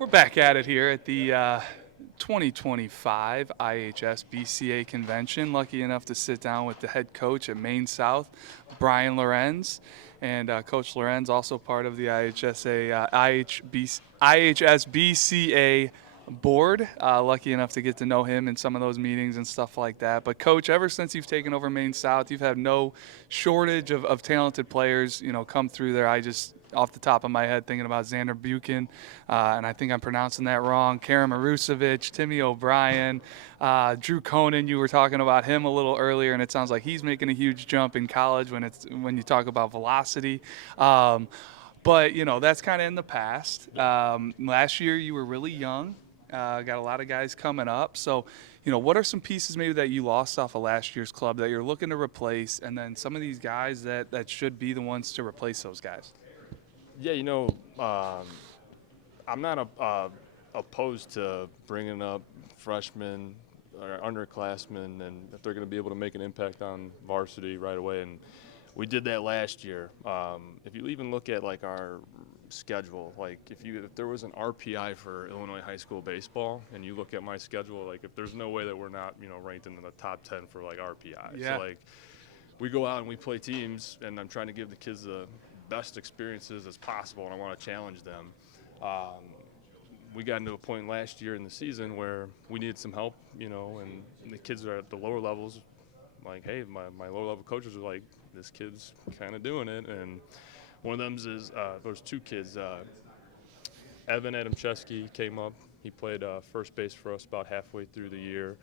We're back at it here at the 2025 IHSBCA convention. Lucky enough to sit down with the head coach at Maine South, Brian Lorenz. And Coach Lorenz, also part of the IHSBCA board. Lucky enough to get to know him in some of those meetings and stuff like that. But Coach, ever since you've taken over Maine South, you've had no shortage of talented players, come through there. I just, off the top of my head, thinking about Xander Buchan, and I think I'm pronouncing that wrong, Karen Marusevic, Timmy O'Brien, Drew Conan. You were talking about him a little earlier, and it sounds like he's making a huge jump in college when you talk about velocity. But that's kind of in the past. Last year you were really young. Got a lot of guys coming up. So, what are some pieces maybe that you lost off of last year's club that you're looking to replace, and then some of these guys that should be the ones to replace those guys? Yeah, I'm not opposed to bringing up freshmen or underclassmen, and if they're going to be able to make an impact on varsity right away. And we did that last year. If you even look at like our schedule, like if there was an RPI for Illinois high school baseball, and you look at my schedule, like if there's no way that we're not ranked in the top 10 for like RPI. Yeah. So like we go out and we play teams, and I'm trying to give the kids the best experiences as possible, and I want to challenge them. We got into a point last year in the season where we needed some help, and the kids are at the lower levels, like, hey, my lower level coaches are like, this kid's kind of doing it. And one of them is those two kids, Evan Adamczewski came up. He played first base for us about halfway through the year.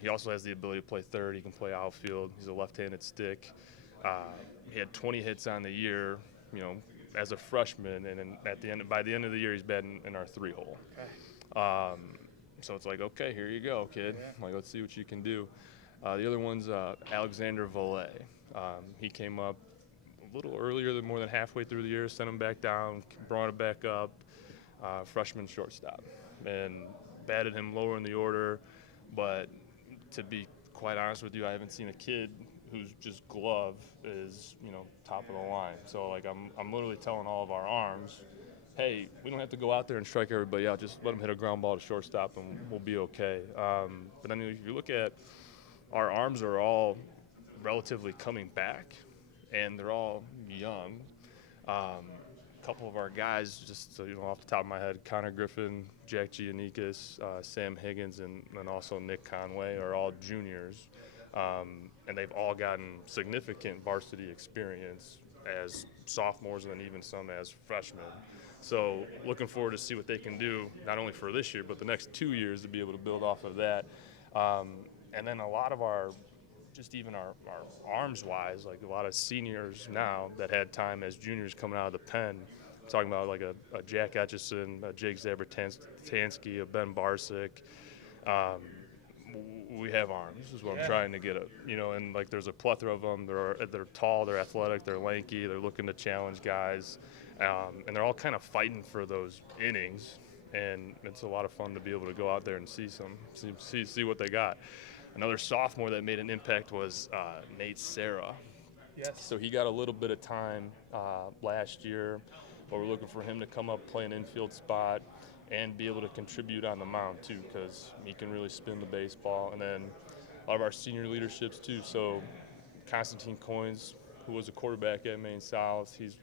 He also has the ability to play third. He can play outfield. He's a left-handed stick. He had 20 hits on the year, as a freshman, and by the end of the year, he's batting in our 3-hole. Okay. So it's like, okay, here you go, kid. Yeah. Like, let's see what you can do. The other one's Alexander Valet. He came up a little earlier more than halfway through the year, sent him back down, brought him back up, freshman shortstop, and batted him lower in the order. But to be quite honest with you, I haven't seen a kid whose just glove is, top of the line. So like I'm literally telling all of our arms, hey, we don't have to go out there and strike everybody out. Just let them hit a ground ball to shortstop, and we'll be okay. But I mean, if you look at our arms, are all relatively coming back, and they're all young. A couple of our guys, just off the top of my head, Connor Griffin, Jack Giannikis, Sam Higgins, and also Nick Conway are all juniors. And they've all gotten significant varsity experience as sophomores, and then even some as freshmen. So looking forward to see what they can do, not only for this year, but the next 2 years, to be able to build off of that. And then a lot of our arms-wise, like a lot of seniors now that had time as juniors coming out of the pen, I'm talking about like a Jack Etchison, a Jake Zabertansky, a Ben Barsick. We have arms, is what I'm trying to get at. And like there's a plethora of them. They're tall, they're athletic, they're lanky, they're looking to challenge guys, and they're all kind of fighting for those innings. And it's a lot of fun to be able to go out there and see what they got. Another sophomore that made an impact was Nate Serra. Yes. So he got a little bit of time last year, but we're looking for him to come up, play an infield spot, and be able to contribute on the mound too, because he can really spin the baseball. And then a lot of our senior leaderships too. So Constantine Coins, who was a quarterback at Maine South, he's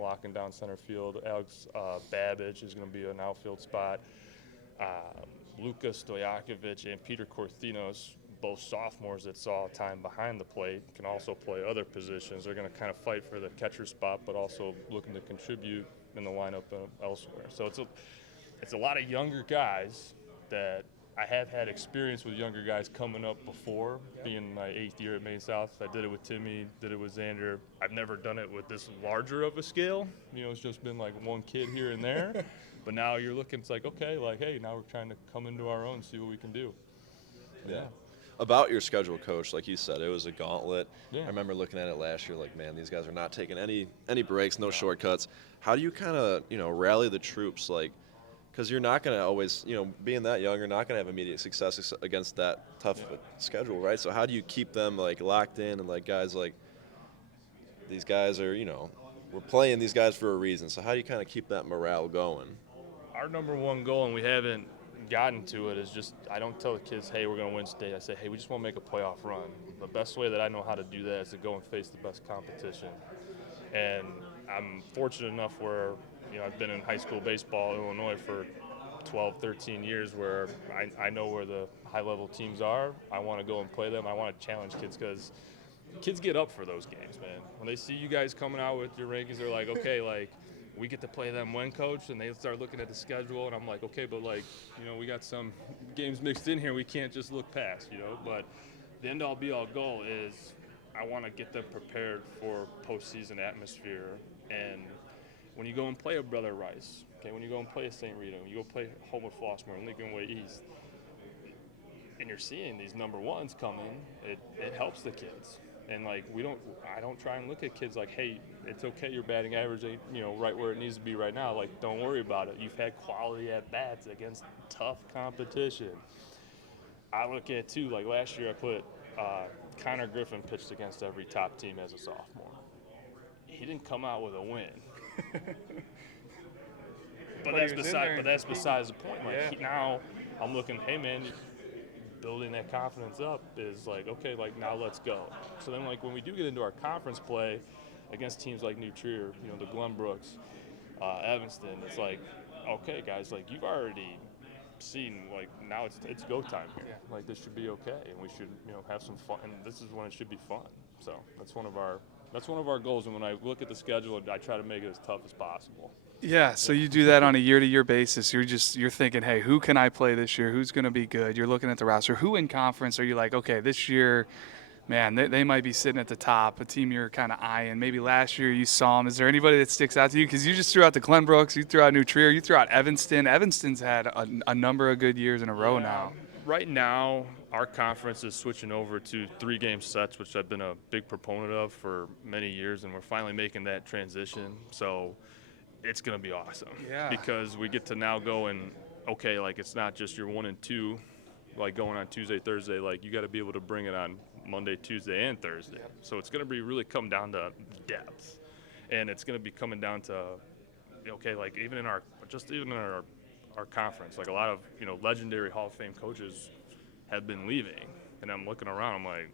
locking down center field. Alex Babbage is going to be an outfield spot. Luka Stojakovic and Peter Korthinos, both sophomores that saw time behind the plate, can also play other positions. They're going to kind of fight for the catcher spot, but also looking to contribute in the lineup elsewhere. So it's a lot of younger guys that I have had experience with younger guys coming up before, being my 8th year at Maine South. I did it with Timmy, did it with Xander. I've never done it with this larger of a scale. It's just been like one kid here and there. But now you're looking, it's like, okay, like, hey, now we're trying to come into our own, see what we can do. Yeah. About your schedule, Coach, like you said, it was a gauntlet. Yeah. I remember looking at it last year, like, man, these guys are not taking any breaks, no shortcuts. How do you kind of, rally the troops, like, because you're not going to always, being that young, you're not going to have immediate success against that tough of a schedule, right? So how do you keep them, like, locked in and, like, guys, like, these guys are, we're playing these guys for a reason. So how do you kind of keep that morale going? our number one goal, and we haven't gotten to it, is just I don't tell the kids, hey, we're going to win state. I say, hey, we just want to make a playoff run. The best way that I know how to do that is to go and face the best competition. And I'm fortunate enough where, I've been in high school baseball in Illinois for 12, 13 years where I know where the high-level teams are. I want to go and play them. I want to challenge kids because kids get up for those games, man. When they see you guys coming out with your rankings, they're like, okay, like, we get to play them when, coach? And they start looking at the schedule, and I'm like, okay, but, like, we got some games mixed in here we can't just look past, But the end-all, be-all goal is I want to get them prepared for postseason atmosphere. And when you go and play a Brother Rice, okay, when you go and play a St. Rita, when you go play Homewood Flossmoor and Lincoln Way East, and you're seeing these number ones coming, it helps the kids. And like I don't try and look at kids like, hey, it's okay, your batting average ain't right where it needs to be right now. Like, don't worry about it. You've had quality at bats against tough competition. I look at too, like last year I put Connor Griffin pitched against every top team as a sophomore. He didn't come out with a win. But that's besides the point. Like now I'm looking, hey man, building that confidence up is like, okay, like now let's go. So then like when we do get into our conference play against teams like New Trier, the Glenbrooks, Evanston, it's like, okay guys, like you've already seen, like now it's go time here. Yeah. Like this should be okay, and we should have some fun, and this is when it should be fun. So that's one of our goals, and when I look at the schedule, I try to make it as tough as possible. Yeah, so you do that on a year-to-year basis. You're thinking, hey, who can I play this year? Who's going to be good? You're looking at the roster. Who in conference are you like, okay, this year, man, they might be sitting at the top, a team you're kind of eyeing. Maybe last year you saw them. Is there anybody that sticks out to you? Because you just threw out the Glenbrooks, you threw out New Trier, you threw out Evanston. Evanston's had a number of good years in a row now. Right now, our conference is switching over to 3-game sets, which I've been a big proponent of for many years, and we're finally making that transition. So it's going to be awesome. Yeah. Because we get to now go and, okay, like it's not just your 1 and 2, like going on Tuesday, Thursday. Like you got to be able to bring it on Monday, Tuesday, and Thursday. Yep. So it's going to be really come down to depth. And it's going to be coming down to, okay, like even in our conference, like a lot of, legendary Hall of Fame coaches have been leaving. And I'm looking around, I'm like,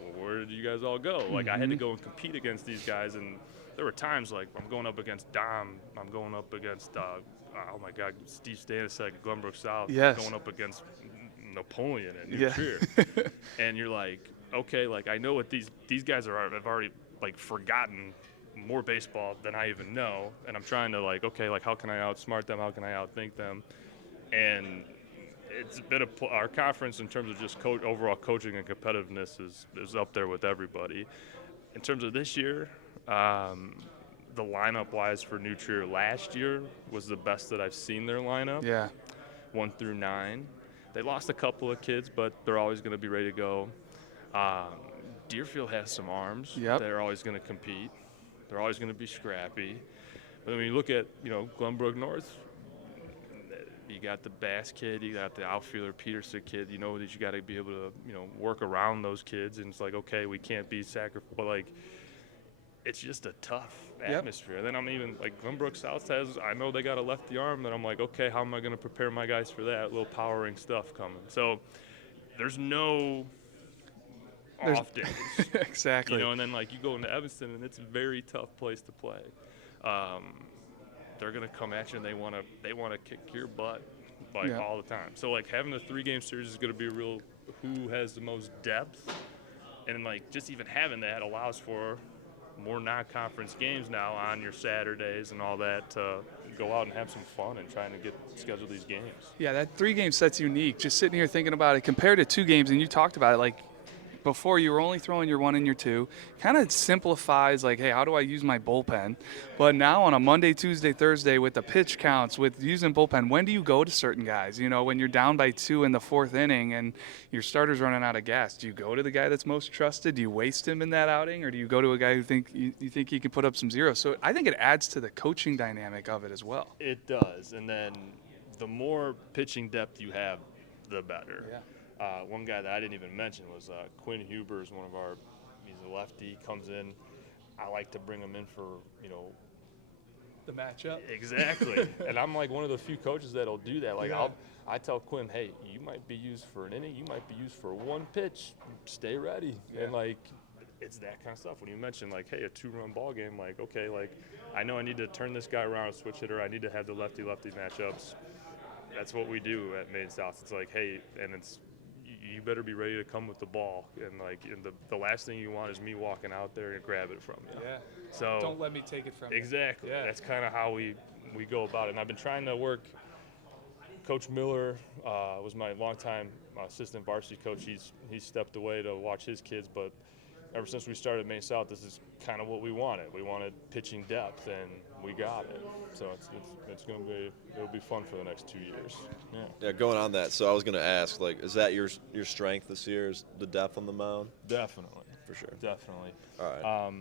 well, where did you guys all go? Like I had to go and compete against these guys, and there were times like I'm going up against Dom, I'm going up against oh my God, Steve Stanisek, Glenbrook South, yes. Going up against Napoleon and New Trier. And you're like, okay, like I know what these guys have already like forgotten more baseball than I even know, and I'm trying to like, okay, like how can I outsmart them? How can I outthink them? And it's a bit of our conference in terms of just overall coaching and competitiveness is up there with everybody. In terms of this year, the lineup-wise for New Trier last year was the best that I've seen their lineup. Yeah. 1 through 9. They lost a couple of kids, but they're always going to be ready to go. Deerfield has some arms. Yep. They're always going to compete. They're always going to be scrappy. But when you look at, Glenbrook North, you got the Bass kid, you got the outfielder Peterson kid. You know that you got to be able to, work around those kids. And it's like, okay, we can't be sacrificed. But, like, it's just a tough atmosphere. And then I'm even, like, Glenbrook South I know they got a lefty arm, and I'm like, okay, how am I going to prepare my guys for that? A little powering stuff coming. So there's no off days. Exactly. And then, like, you go into Evanston, and it's a very tough place to play. They're going to come at you, and they want to kick your butt, all the time. So, like, having a 3-game series is going to be real who has the most depth. And, like, just even having that allows for more non-conference games now on your Saturdays and all that to go out and have some fun and trying to schedule these games. Yeah, that 3-game set's unique. Just sitting here thinking about it, compared to 2 games, and you talked about it, like, before you were only throwing your 1 and your 2, kind of simplifies like, hey, how do I use my bullpen? But now on a Monday, Tuesday, Thursday with the pitch counts, with using bullpen, when do you go to certain guys? When you're down by 2 in the 4th inning and your starter's running out of gas, do you go to the guy that's most trusted? Do you waste him in that outing, or do you go to a guy who you think he can put up some zeros? So I think it adds to the coaching dynamic of it as well. It does, and then the more pitching depth you have, the better. Yeah. One guy that I didn't even mention was Quinn Huber is he's a lefty, comes in. I like to bring him in for, The matchup. Exactly. And I'm like one of the few coaches that'll do that. Like Yeah. I tell Quinn, hey, you might be used for an inning, you might be used for one pitch. Stay ready. Yeah. And like it's that kind of stuff. When you mention like, hey, a 2-run ball game, like, okay, like I know I need to turn this guy around, switch hitter, I need to have the lefty-lefty matchups. That's what we do at Maine South. It's like, hey, and it's you better be ready to come with the ball. And like the last thing you want is me walking out there and grab it from you. Yeah. So Don't let me take it from you. exactly. Yeah. That's kind of how we go about it. And I've been trying to work. Coach Miller was my longtime assistant varsity coach. He's stepped away to watch his kids, but ever since we started Maine South, this is kind of what we wanted. We wanted pitching depth, and we got it. So it'll be fun for the next 2 years. Yeah. Yeah, going on that. So I was going to ask, like, is that your strength this year? Is the depth on the mound? Definitely. For sure. Definitely. All right.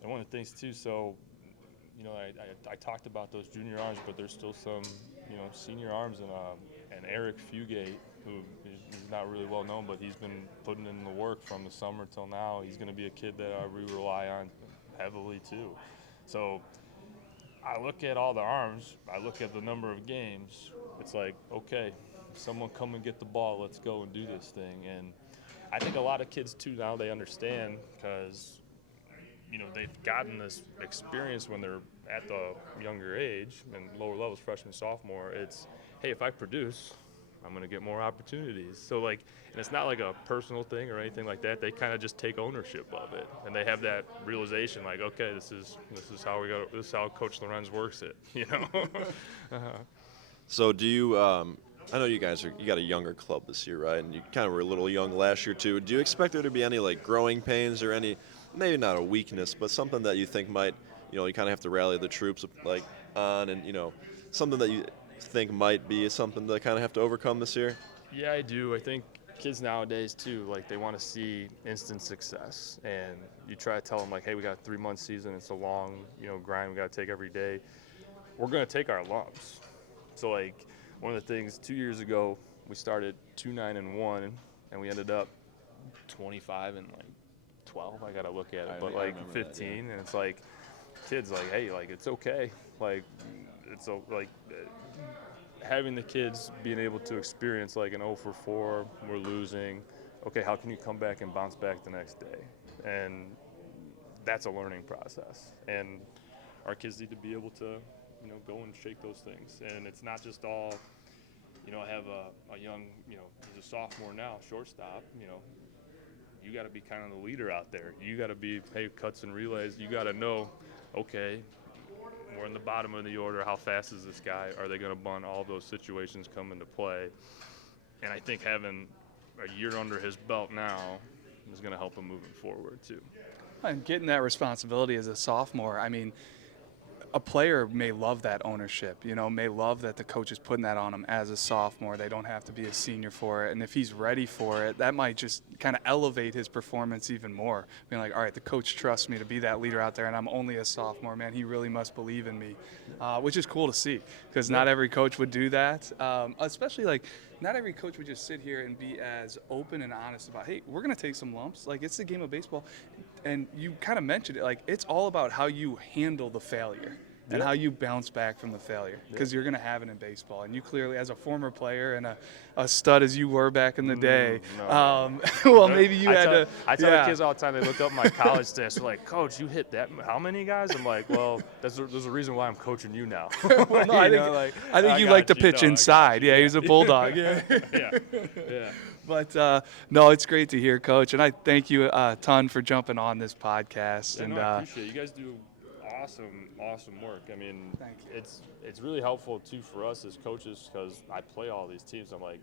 And one of the things too. So, you know, I talked about those junior arms, but there's still some, you know, senior arms, and Eric Fugate, who is not really well known, but he's been putting in the work from the summer till now. He's going to be a kid that we rely on heavily too. So I look at all the arms, I look at the number of games. It's like, okay, someone come and get the ball. Let's go and do this thing. And I think a lot of kids too now, they understand because, you know, they've gotten this experience when they're at the younger age and lower levels, freshman, sophomore. It's, hey, if I produce, I'm going to get more opportunities. So, like, and it's not like a personal thing or anything like that. They kind of just take ownership of it, and they have that realization, like, okay, this is how we go. This is how Coach Lorenz works it, you know. So do you? I know you got a younger club this year, right? And you kind of were a little young last year too. Do you expect there to be any like growing pains or any, maybe not a weakness, but something that you think might, you know, you kind of have to rally the troops like on, and you know, something that you think might be something to kind of have to overcome this year? Yeah, I do. I think kids nowadays too, like they want to see instant success, and you try to tell them like, hey, we got a 3-month season. It's a long, you know, grind. We got to take every day. We're gonna take our lumps. So like one of the things 2 years ago, we started 2-9-1, and we ended up 25 and like 12. I gotta look at it, but like 15, and it's like kids like, hey, like it's okay. Like it's like having the kids being able to experience like an 0-for-4, we're losing. Okay, how can you come back and bounce back the next day? And that's a learning process. And our kids need to be able to, you know, go and shake those things. And it's not just all, you know, I have a young, you know, he's a sophomore now, shortstop, you know, you got to be kind of the leader out there. You got to be, hey, cuts and relays. You got to know, okay, we're in the bottom of the order. How fast is this guy? Are they going to bunt? All those situations come into play. And I think having a year under his belt now is going to help him moving forward too. And getting that responsibility as a sophomore, I mean, a player may love that ownership, you know, may love that the coach is putting that on him as a sophomore. They don't have to be a senior for it. And if he's ready for it, that might just kind of elevate his performance even more. Being like, all right, the coach trusts me to be that leader out there, and I'm only a sophomore, man. He really must believe in me, which is cool to see because not every coach would do that, especially like not every coach would just sit here and be as open and honest about, hey, we're going to take some lumps. Like, it's the game of baseball. And you kind of mentioned it, like, it's all about how you handle the failure and how you bounce back from the failure, because you're going to have it in baseball. And you clearly, as a former player and a stud as you were back in the day, well, maybe you had to. I tell the kids all the time, they look up my college stats, they're like, Coach, you hit that, how many guys? I'm like, well, there's a reason why I'm coaching you now. Well, no, I think you like to pitch inside. Yeah, he's a bulldog. Yeah. Yeah. But, no, it's great to hear, Coach. And I thank you a ton for jumping on this podcast. Yeah, and no, I appreciate it. You guys do awesome work. I mean, Thank you. it's really helpful too for us as coaches, because I play all these teams. I'm like,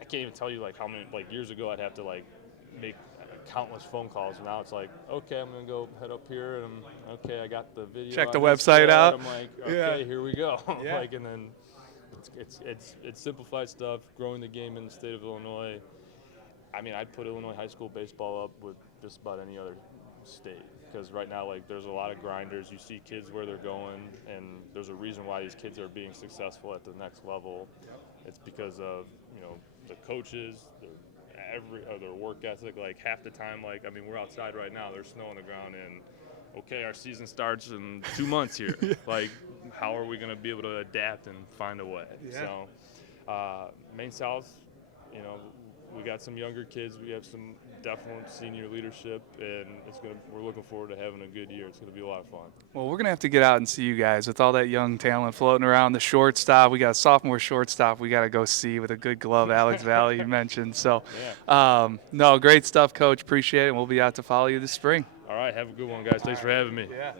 I can't even tell you like how many, like years ago I'd have to like make countless phone calls, and now it's like, okay, I'm gonna go head up here, and okay, I got the video. Check on the this website side. out. I'm like, okay, here we go. Yeah. Like, and then it's simplified stuff, growing the game in the state of Illinois. I mean, I'd put Illinois high school baseball up with just about any other state, because right now, like, there's a lot of grinders. You see kids where they're going, and there's a reason why these kids are being successful at the next level. It's because of, you know, the coaches, their work ethic. Like, half the time, like, I mean, we're outside right now, there's snow on the ground, and okay, our season starts in 2 months here. Like, how are we going to be able to adapt and find a way? Yeah. So, Maine South, we got some younger kids. We have some definite senior leadership, and we're looking forward to having a good year. It's going to be a lot of fun. Well, we're going to have to get out and see you guys with all that young talent floating around. The shortstop, we got a sophomore shortstop we got to go see with a good glove, Alex Valley, you mentioned. So, no, great stuff, Coach. Appreciate it, and we'll be out to follow you this spring. All right, have a good one, guys. Thanks for having me. Yeah.